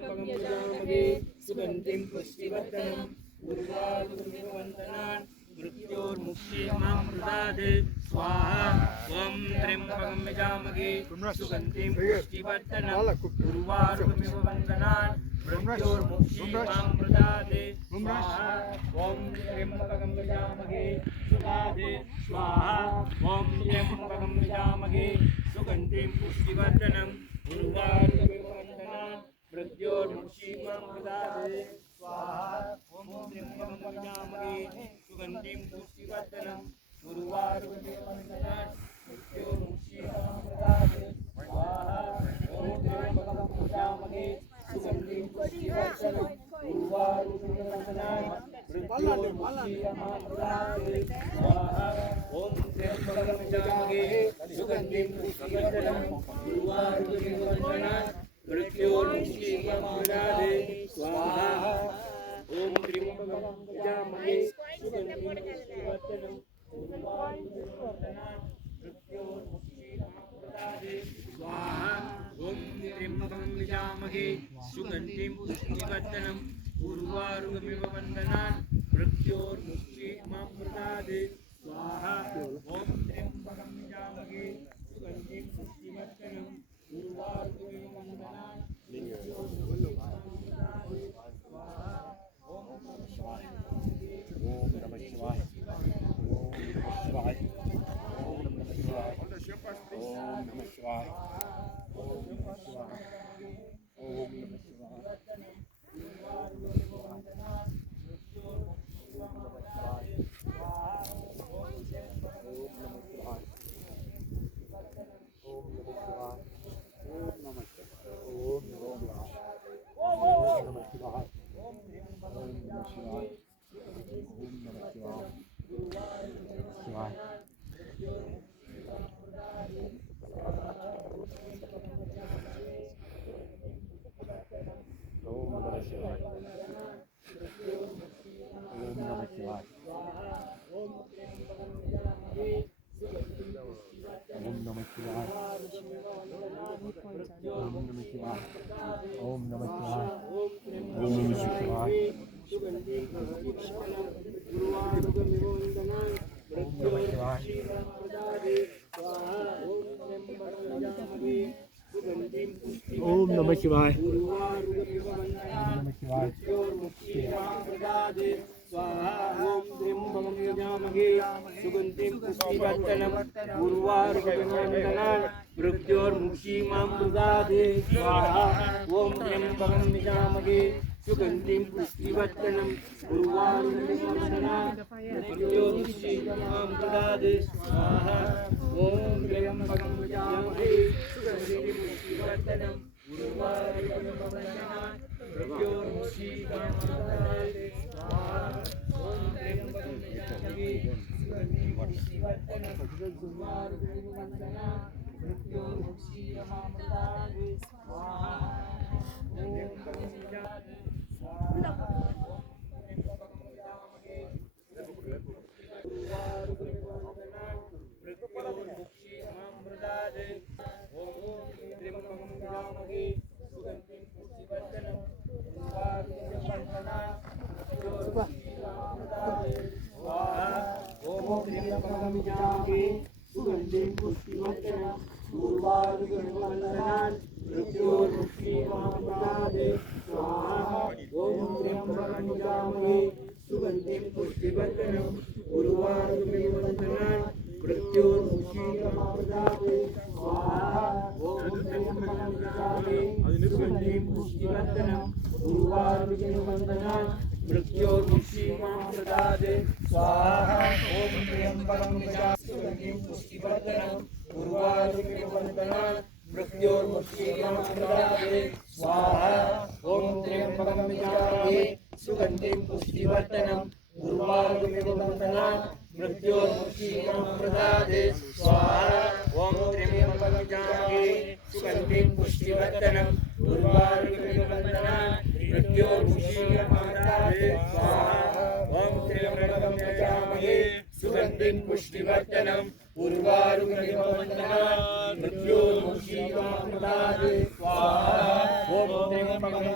त्र्यम्बकं यजामहे सुगन्धिं पुष्टिवर्धनम् उर्वारुकमिव वन्दनान् मृत्योर्मुक्षीमामृतात् स्वाहा ॐ त्र्यम्बकं यजामहे सुगन्धिं पुष्टिवर्धनम् उर्वारुकमिव वन्दनान् मृत्योर्मुक्षीमामृतात् स्वाहा ॐ त्र्यम्बकं यजामहे सुगन्धिं स्वाहा ॐ त्र्यम्बकं यजामहे सुगन्धिं पुष्टिवर्धनम् उर्वारुकमिव वन्दनान् मृत्योर्मुक्षीमामृतात् स्वाहा ॐ त्र्यम्बकं यजामहे सुगन्धिं पुष्टिवर्धनम् उर्वारुकमिव वन्दनान् मृत्योर्मुक्षीमामृतात् स्वाहा ॐ त्र्यम्बकं यजामहे सुगन्धिं पुष्टिवर्धनम् उर्वारुकमिव वन्दनान् मृत्योर्मुक्षीमामृतात् स्वाहा ॐ त्र्यम्बकं यजामहे सुगन्धिं पुष्टिवर्धनम् उर्वारुकमिव वन्दनान् मृत्योर्मुक्षीमामृतात् स्वाहा ॐ त्र्यम्बकं यजामहे सुगन्धिं पुष्टिवर्धनम् उर्वारुकमिव वन्दनान् मृत्योर्मुक्षीमामृतात् स्वाहा ॐ त्र्यम्बकं यजामहे सुगन्धिं पुष्टिवर्धनम् उर्वारुकमिव वन्दनान् मृत्योर्मुक्षीमामृतात् स्वाहा ॐ त्र्यम्बकं यजामहे सुगन्धिं पुष्टिवर्धनम् उर्वारुकमिव वन्दनान् मृत्योर्मुक्षीमामृतात् स्वाहा ॐ नमः शिवाय ओम नमः शिवाय ओम नमः शिवाय ओम नमः शिवाय ओम नमः शिवाय ओम नमः शिवाय स्वाहा ॐ त्र्यम्बकं यजामहे सुगन्धिं पुष्टिवर्धनम् उर्वारुकमिव वन्दनान् मृत्योर्मुक्षीमामृतात् स्वाहा ॐ त्र्यम्बकं यजामहे सुगन्धिं पुष्टिवर्धनम् उर्वारुकमिव वन्दनान् मृत्योर्मुक्षीमामृतात् स्वाहा ॐ त्र्यम्बकं यजामहे सुगन्धिं पुष्टिवर्धनम् उर्वारुकमिव वन्दनान् मृत्योर्मुक्षीमामृतात् स्वाहा ॐ त्र्यम्बकं यजामहे सुगन्धिं पुष्टिवर्धनम् उर्वारुकमिव वन्दनान् मृत्योर्मुक्षीमामृतात् स्वाहा ॐ त्र्यम्बकं यजामहे उर्वारुकमिव वन्दनान् मृत्योर्मुक्षीमामृतात् ॐ त्र्यम्बकं यजामहे सुगन्धिं पुष्टिवर्धनम् उर्वारुकमिव वन्दनान् मृत्योर्मुक्षीमामृतात् स्वाहा ॐ त्र्यम्बकं यजामहे सुगन्धिं पुष्टिवर्धनम् उर्वारुकमिव वन्दनान् मृत्योर्मुक्षीमामृतात् स्वाहा ॐ त्र्यम्बकं यजामहे सुगन्धिं पुष्टिवर्धनम् उर्वारुकमिव वन्दनान् मृत्योर्मुक्षीमामृतात् स्वाहा ॐ त्र्यम्बकं यजामहे सुगन्धिं पुष्टिवर्धनम् उर्वारुकमिव वन्दनान् मृत्योर्मुक्षीमामृतात् स्वाहा ॐ त्र्यम्बकं यजामहे सुगन्धिं पुष्टिवर्धनम् उर्वारुकमिव वन्दनान् मृत्योर्मुक्षीमामृतात् स्वाहा ॐ त्र्यम्बकं यजामहे सुगन्धिं पुष्टिवर्धनम् उर्वारुकमिव वन्दनान् मृत्योर्मुक्षीमामृतात् स्वाहा ॐ त्र्यम्बकं यजामहे सुगन्धिं पुष्टिवर्धनम् उर्वारुकमिव वन्दनान् मृत्योर्मुक्षीमामृतात् स्वाहा ॐ त्र्यम्बकं यजामहे सुगन्धिं पुष्टिवर्धनम् उर्वारुकमिव वन्दनान् मृत्योर्मुक्षीमामृतात् स्वाहा ॐ त्र्यम्बकं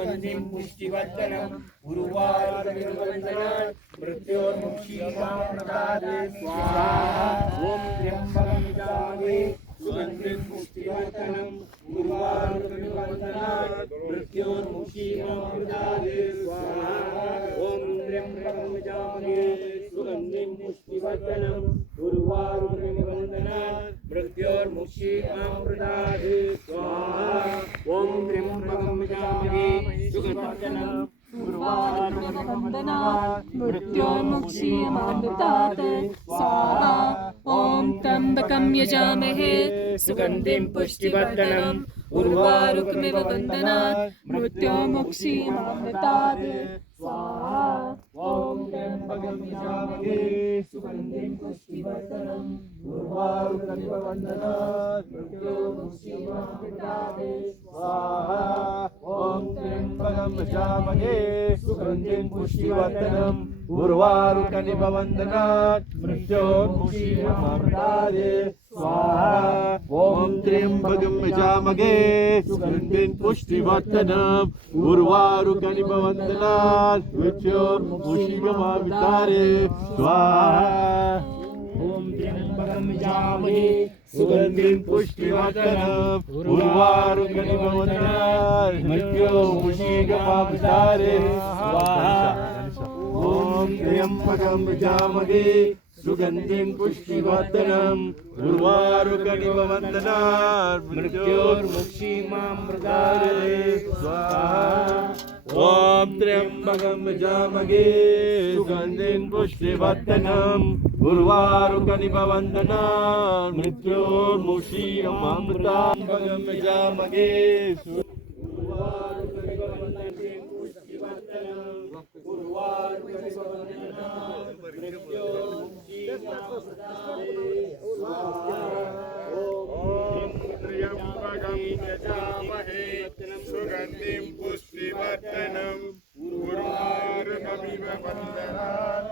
सुगन्धिं पुष्टिवर्धनम् उर्वारुकमिववन्दनात् मृत्योर्मुक्षीयमामृतात् स्वाहा ॐ त्र्यम्बकं यजामहे सुगन्धिं पुष्टिवर्धनम् उर्वारुकमिववन्दनात् मृत्योर्मुक्षीयमामृतात् स्वाहा ॐ त्र्यम्बकं यजामहे सुगन्धिं पुष्टिवर्धनम् उर्वारुकमिववन्दनात् मृत्योर्मुक्षीयमामृतात् स्वाहा ॐ त्र्यम्बकं यजामहे सुगन्धिं वन्दनात् मृत्योर्मुक्षीयमामृतात् स्वाहा ॐ त्र्यम्बकं यजामहे सुगन्धिं पुष्टिवर्धनम् उर्वारुकमिव वन्दनात् मृत्योर्मुक्षीयमामृतात् स्वाहा ॐ त्र्यम्बकं यजामहे सुगन्धिं पुष्टिवर्धनम् उर्वारुकमिव वन्दनात् मृत्योर्मुक्षीयमामृतात् स्वाहा ॐ त्र्यम्बकं यजामहे सुगन्धिं पुष्टिवर्धनम् उर्वारुकमिव वन्दनात् मृत्योर्मुक्षीयमामृतात् स्वाहा ॐ त्र्यम्बकं यजामहे सुगन्धिं पुष्टिवर्धनम् उर्वारुकमिव वन्दनात् मृत्योर्मुक्षीयमामृतात् स्वाहा ॐ त्र्यम्बकं यजामहे सुगन्धिं पुष्टिवर्धनम् उर्वारुकमिव वन्दनात् मृत्योर्मुक्षीयमामृतात् स्वाहा ॐ त्र्यम्बकं यजामहे सुगन्धिं पुष्टिवर्धनम् उर्वारुकमिव वन्दनात् मृत्योर्मुक्षीयमामृतात् स्वाहा ॐ त्र्यम्बकं यजामहे सुगन्धिं पुष्टिवर्धनम् उर्वारुकमिव वन्दनात् मृत्योर्मुक्षीयमामृतात् यजामहे सुगन्धिं पुष्टिवर्धनम् उर्वारुकमिव वन्दनात्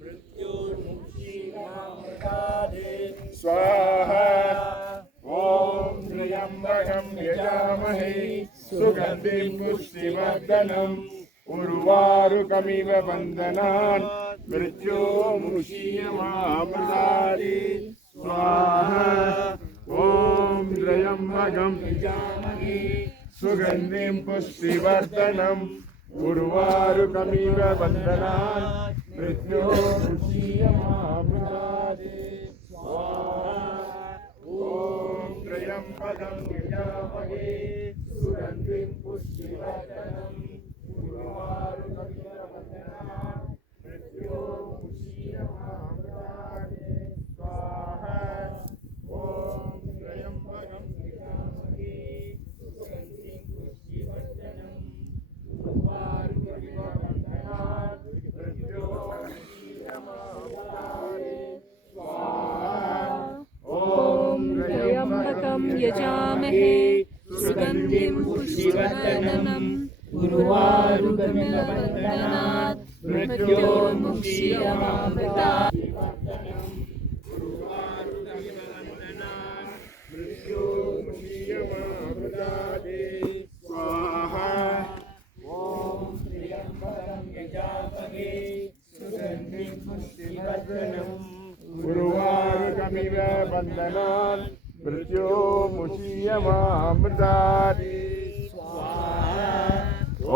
मृत्योर्मुक्षीयमामृतात् स्वाहा ॐ त्र्यम्बकं यजामहे सुगन्धिं पुष्टिवर्धनम् उर्वारुकमिव वन्दनात् मृत्योर्मुक्षीयमामृतात् स्वाहा ॐ त्र्यम्बकं यजामहे सुगन्धिं पुष्टिवर्धनम् उर्वारुकमिव वन्दनात् मृत्योर्मुक्षीयमामृतात् स्वाहा ॐ त्र्यम्बकं यजामहे सुगन्धिं पुष्टिवर्धनम् उर्वारुकमिव वन्दनात् मृत्योर्मुक्षीयमामृतात् स्वाहा ॐ त्र्यम्बकं यजामहे सुगन्धिं पुष्टिवर्धनम् उर्वारुकमिव वन्दनात् मृत्योर्मुक्षीयमामृतात् स्वाहा ॐ त्र्यम्बकं यजामहे सुगन्धिं पुष्टिवर्धनम् उर्वारुकमिव वन्दनात् मृत्योर्मुक्षीयमामृतात् स्वाहा ॐ त्र्यम्बकं यजामहे सुगन्धिं पुष्टिवर्धनम् उर्वारुकमिव वन्दनात् मृत्योर्मुक्षीयमामृतात्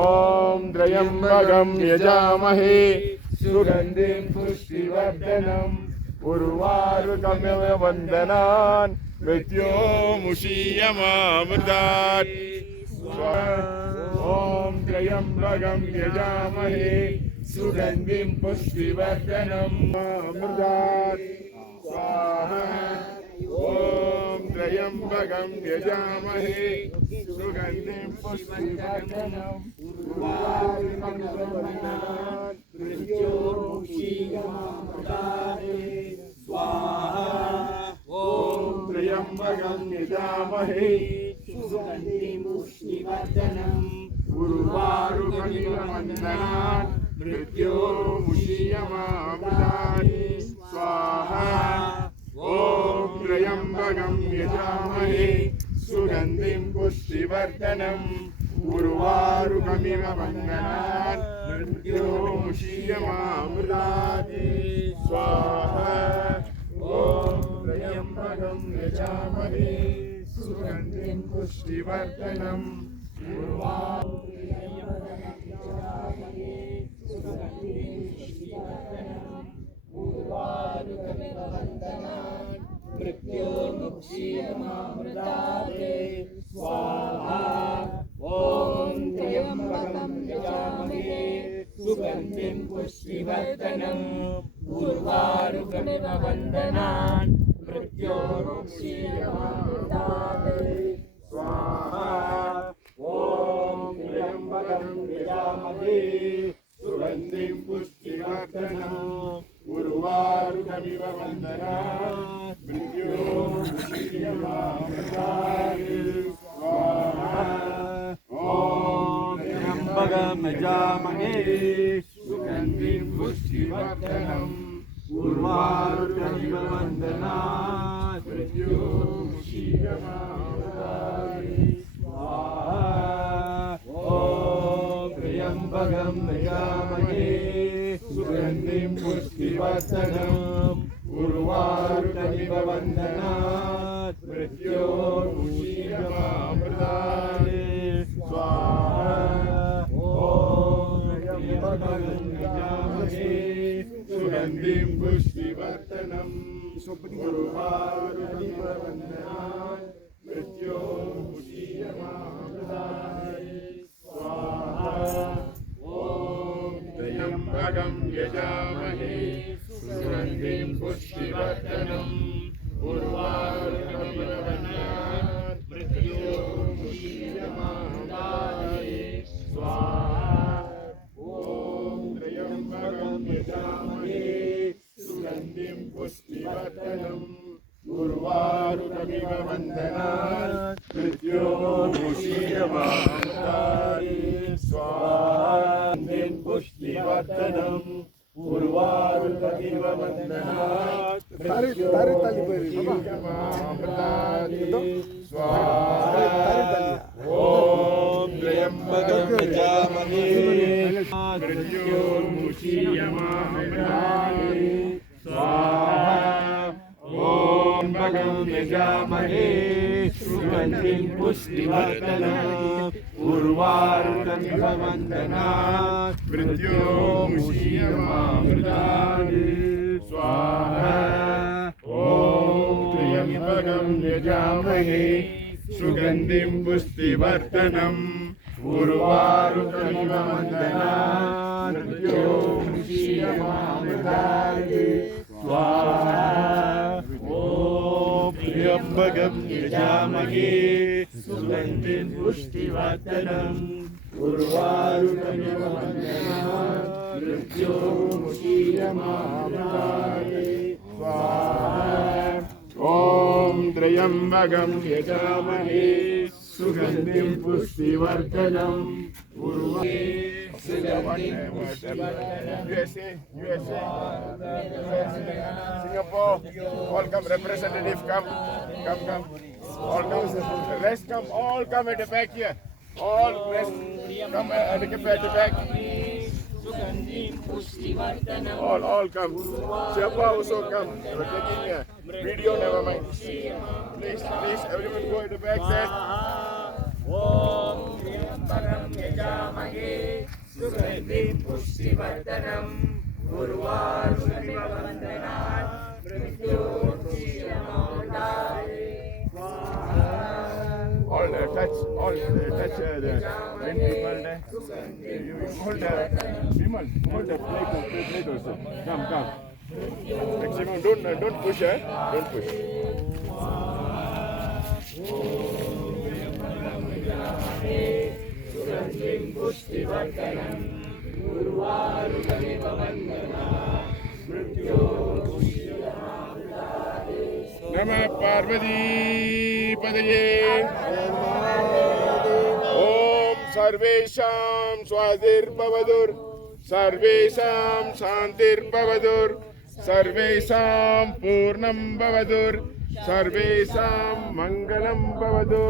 ॐ त्र्यम्बकं यजामहे सुगन्धिं पुष्टिवर्धनम् उर्वारुकमिव वन्दनात् मृत्योर्मुक्षीयमामृतात् ॐ त्र्यम्बकं यजामहे सुगन्धिं पुष्टिवर्धनम् अमृतात् स्वाहा ॐ त्र्यम्बकं यजामहे सुगन्धिं पुष्टिवर्धनम् उर्वारुकमिव वन्दनात् मृत्योर्मुक्षीयमामृतात् स्वाहा ॐ त्र्यम्बकं यजामहे सुगन्धिं पुष्टिवर्धनम् उर्वारुकमिव वन्दनात् मृत्योर्मुक्षीयमामृतात् स्वाहा ॐ त्र्यम्बकं यजामहे सुगन्धिं पुष्टिवर्धनम् उर्वारुकमिव वन्दनात् मृत्योर्मुक्षीयमामृतात् स्वाहा ॐ त्र्यम्बकं यजामहे सुगन्धिं पुष्टिवर्धनम् मृत्योर्मुक्षीयमामृतात् स्वाहा ॐ त्र्यम्बकं यजामहे सुगन्धिं पुष्टिवर्धनम् उर्वारुकमिव बन्धनात् मृत्योर्मुक्षीयमामृतात् स्वाहा ॐ त्र्यम्बकं यजामहे सुगन्धिं पुष्टिवर्धनम् उर्वारुकमिव बन्धनात् मृत्योर्मुक्षीयमामृतात् स्वाहा ॐ त्र्यम्बकं यजामहे सुगन्धिं पुष्टिवर्धनम् उर्वारुकमिव बन्धनात् मृत्योर्मुक्षीयमामृतात् स्वाहा ॐ त्र्यम्बकं यजामहे सुगन्धिं पुष्टिवर्धनम् उर्वारुकमिव बन्धनात् मृत्योर्मुक्षीयमामृतात् स्वाहा ॐ त्र्यम्बकं यजामहे सुगन्धिं पुष्टिवर्धनम् उर्वारुकमिव बन्धनात् मृत्योर्मुक्षीयमामृतात् स्वाहा ॐ त्र्यम्बकं यजामहे सुगन्धिं पुष्टिवर्धनम् उर्वारुकमिव बन्धनात् मृत्योर्मुक्षीयमामृतात् स्वाहा ॐ त्र्यम्बकं यजामहे सुगन्धिं पुष्टिवर्धनम् उर्वारुकमिव बन्धनात् मृत्योर्मुक्षीयमामृतात् स्वाहा पुष्टिवर्धनम् उर्वारुकमिव बन्धनात् मृत्योर्मुक्षीयमामृतात् स्वाहा ॐ त्र्यम्बकं यजामहे मृत्योर्मुक्षीयमामृतात् स्वाहा ॐ त्र्यम्बकं यजामहे सुगन्धिं पुष्टिवर्धनम् उर्वारुकमिव बन्धनात् मृत्योर्मुक्षीयमामृतात् स्वाहा ॐ त्र्यम्बकं यजामहे सुगन्धिं पुष्टिवर्धनम् उर्वारुकमिव बन्धनात् मृत्योर्मुक्षीयमामृतात् स्वाहा ॐ त्र्यम्बकं यजामहे सुगन्धिं पुष्टिवर्धनम् उर्वारुकमिव बन्धनात् मृत्योर्मुक्षीयमामृतात् स्वाहा ॐ त्र्यम्बकं यजामहे सुगन्धिं पुष्टिवर्धनम् USA, Singapore, all come, representative come, all come, the rest come, all come at the back here, all rest come at the back, all come, Siapa also come, we're taking a video, never mind, please, everyone go at the back there. ॐ त्र्यम्बकं यजामहे सुगन्धिं पुष्टिवर्धनम् उर्वारुकमिव बन्धनात् मृत्योर्मुक्षीयमामृतात् स्वाहा All touch the when people there. You hold the Bimal, hold the plate also. Come. Maximum, don't push, don't push. सुगन्धिं पुष्टिवर्धनम् उर्वारुकमिव बन्धनात् मृत्योर्मुक्षीयमामृतात् नमः पार्वती पदये ॐ सर्वेषां स्वादिर्भवतुर् सर्वेषां शान्तिर्भवतुर् सर्वेषां पूर्णं भवतुर् सर्वेषां मङ्गलं भवतु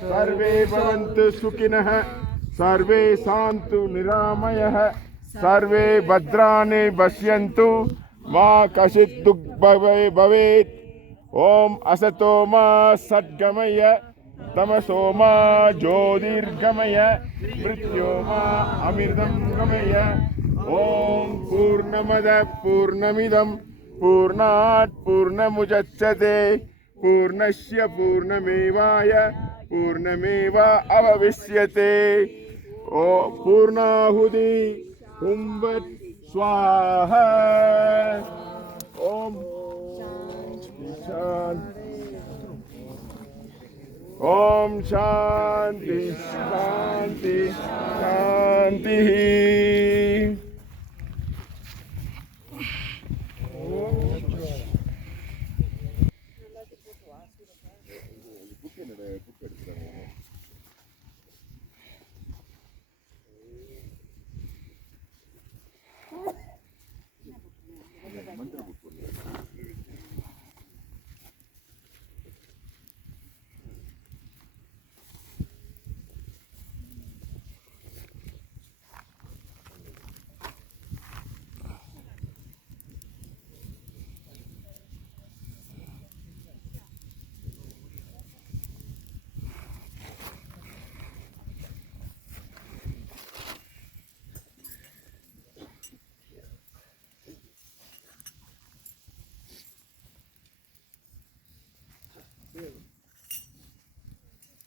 सर्वे भवन्तु सुखिनः सर्वे सन्तु निरामयः सर्वे भद्राणि पश्यन्तु मा कश्चित् दुःखं भवेत् ॐ असतो मा सद्गमय तमसो मा ज्योतिर्गमय मृत्योर्मा अमृतं गमय ॐ पूर्णमदः पूर्णमिदं पूर्णात् पूर्णमुदच्यते पूर्णस्य पूर्णमेवाय पूर्णमेव अवशिष्यते ओ पूर्णाहुति हुंवत् स्वाहा ओम शांति शांति शांति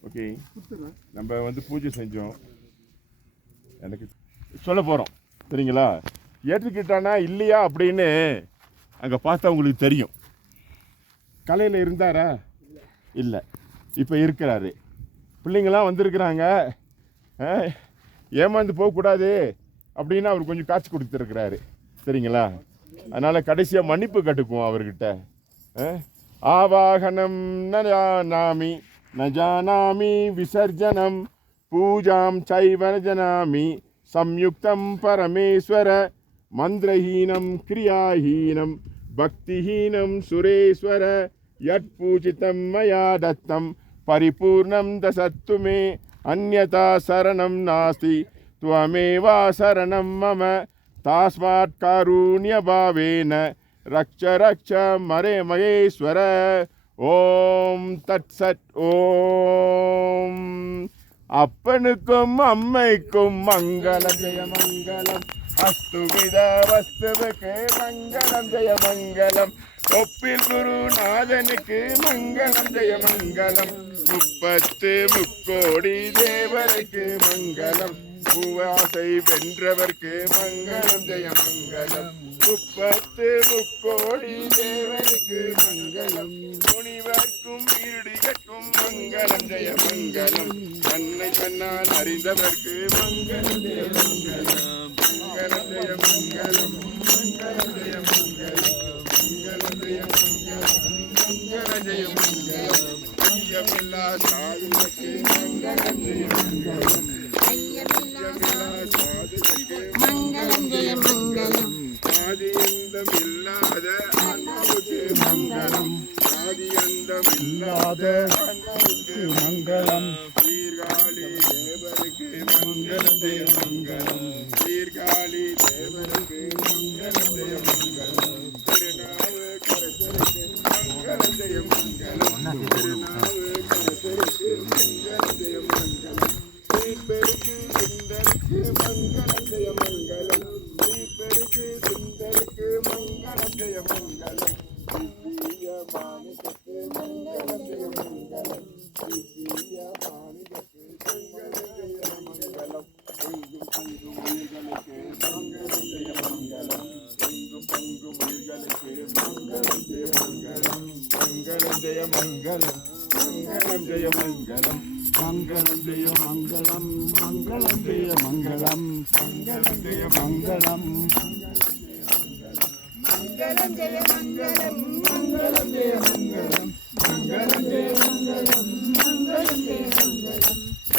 ஓகே நம்ம வந்து பூஜை செஞ்சோம் எனக்கு சொல்ல போகிறோம் சரிங்களா ஏற்றுக்கிட்டானா இல்லையா அப்படின்னு அங்கே பார்த்தா உங்களுக்கு தெரியும் கலையில் இருந்தாரா இல்லை இப்போ இருக்கிறாரு பிள்ளைங்களாம் வந்திருக்கிறாங்க ஏமாந்து போகக்கூடாது அப்படின்னு அவர் கொஞ்சம் காட்சி கொடுத்துருக்கிறாரு சரிங்களா அதனால் கடைசியாக மன்னிப்பு கட்டுக்குவோம் அவர்கிட்ட ஆவாகனம் நாமி न जानामि विसर्जनं पूजां चैव न जानामि संयुक्तं परमेश्वर मन्त्रहीनं क्रियाहीनं भक्तिहीनं सुरेश्वर यत्पूजितं मया दत्तं परिपूर्णं दशतु मे अन्यथा शरणं नास्ति त्वमेव शरणं मम तस्मात् कारुण्यभावेन रक्ष रक्ष मरे महेश्वर ஓம் தத் சத் ஓம் அப்பனுக்கும் அம்மைக்கும் மங்களம் ஜெய மங்களம் அஸ்து வித வஸ்துவுக்கு மங்களம் ஜெய மங்களம் ஒப்பில் குருநாதனுக்கு மங்களம் ஜெய மங்களம் 30 தேவருக்கு மங்களம் பூவாசை வென்றவர்க்கு மங்களம் ஜெய மங்களம் 30 தேவருக்கு மங்களம் முனிவர்க்கும் ஈடிகட்கும் மங்களம் ஜெய மங்களம் தன்னை தன்னால் அறிந்தவர்க்கு மங்களம் ஜெய மங்களம் மங்களம் ஜெய மங்களம் மங்களம் ஜெய மங்களம் மங்களம் ஜெய மங்களம் மங்களம் ஜெய மங்களம் ஐயமில்லா சாதுவுக்கு மங்களம் ஜெய மங்களம் ஐயமில்லா சாதுவுக்கு மங்களம் ஜெய மங்களம் ஆதியந்தம் இல்லாத ஆன்மாவுக்கு மங்களம் ஆதியந்தம் இல்லாத ஆன்மாவுக்கு மங்களம் சீர்காழி தேவருக்கு மங்களம் ஜெய மங்களம் சீர்காழி தேவருக்கு மங்களம் ஜெய மங்களம் திருநாவுக்கரசருக்கு மங்களம் ஜெய மங்களம் திருநாவுக்கரசருக்கு மங்களம் ஜெய மங்களம் ஸ்ரீபெருக்கு சுந்தருக்கு மங்களம் ஜெய மங்களம் ஸ்ரீபெருக்கு சுந்தருக்கு மங்களம் ஜெய மங்களம் திவ்ய மாணிக்கத்து மங்களம் ஜெய மங்களம் திவ்ய மாணிக்கத்து மங்களம் ஜெய மங்களம் எங்கும் பங்கும் உயிர்களுக்கு மங்களம் ஜெய மங்களம் எங்கும் பங்கும் உயிர்களுக்கு மங்களம் ஜெய மங்களம் மங்களம் ஜெய மங்களம் மங்களம் ஜெய மங்களம் மங்களம் ஜெய மங்களம் மங்களம் ஜெய மங்களம் மங்களம் ஜெய மங்களம் மங்களம் ஜெய மங்களம் மங்களம் ஜெய மங்களம் மங்களம் ஜெய மங்களம் மங்களம் ஜெய மங்களம்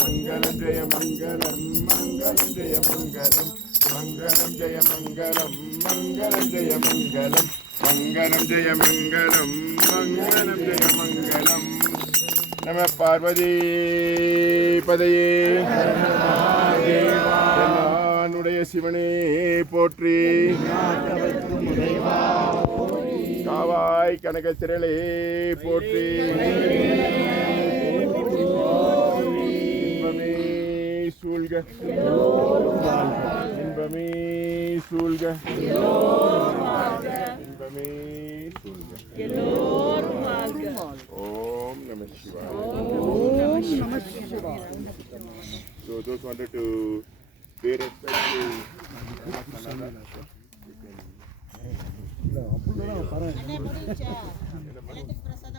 மங்களம் ஜெய மங்களம் மங்களம் ஜெய மங்களம் மங்களம் ஜெய மங்களம் மங்களம் ஜெய மங்களம் மங்களம் ஜெய மங்களம் மங்களம் ஜெய நம பார்வதி பதையே என்னுடைய சிவனே போற்றி. காவாய் கனக திரளே போற்றி. இன்பமே சூழ்க இன்பமே சூழ்க இன்பமே சூழ்க. ஓம் நம சிவாய. So those wanted to pay respect to ಅಣ್ಣ ಬರೀ ಚಾ ಪ್ರಸಾದ